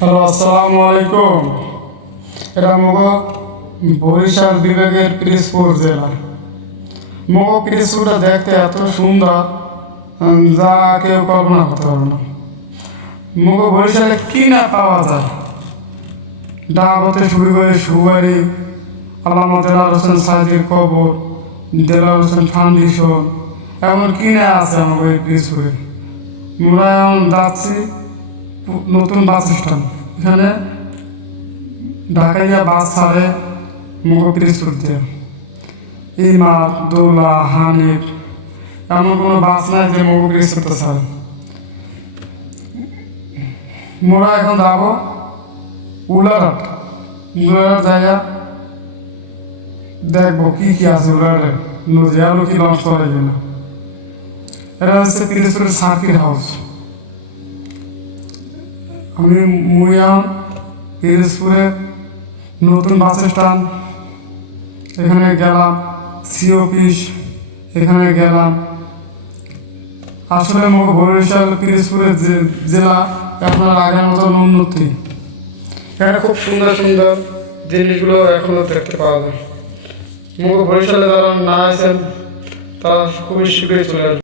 Hello, আসসালামু আলাইকুম। এটা মগ বরিশাল বিভাগের পিরিজপুর জেলা। মগ পিরিজপুরটা দেখতে এত সুন্দর যা কেউ কল্পনা করতে পারবে না। মগ বরিশালে কি না পাওয়া যায়? ডাব হতে শুরু করে সুবারি আলামত দেলার হোসেন সাজির কবর দেলার হোসেন ফাউন্ডেশন এমন কিনে আছে আমাকে এই পিরিজপুরে। আমরা এখন যাচ্ছি নতুন বাস স্ট্যান্ড। এখানে ঢাকাইয়া বাস ছাড়ে মুখ পিরিজপুর দিয়ে ইমাদ দোলা, হানিফ, এমন কোনো বাস নাই যে মুখ পিরিজপুরতে ছাড়ে। মোরা এখন যাব উলারহাট উলারহাট জায়গা দেখব কি কি আছে উলারহাটে নদী আলো কি লঞ্চ করে কিনা এটা হচ্ছে পিরিজপুরের সার্কিট হাউস। আমি মুয়াম পিরোজপুরে নতুন বাস স্ট্যান্ড। এখানে গেলাম সি অফিস, এখানে গেলাম। আসলে মুখ বরিশাল, পিরোজপুরের জেলা আপনার আগের মতন উন্নতি। এখানে খুব সুন্দর সুন্দর জিনিসগুলো এখনও দেখতে পাওয়া যায়। মুখ বরিশালে যারা না আছেন, তারা খুবই শীঘ্রই চলে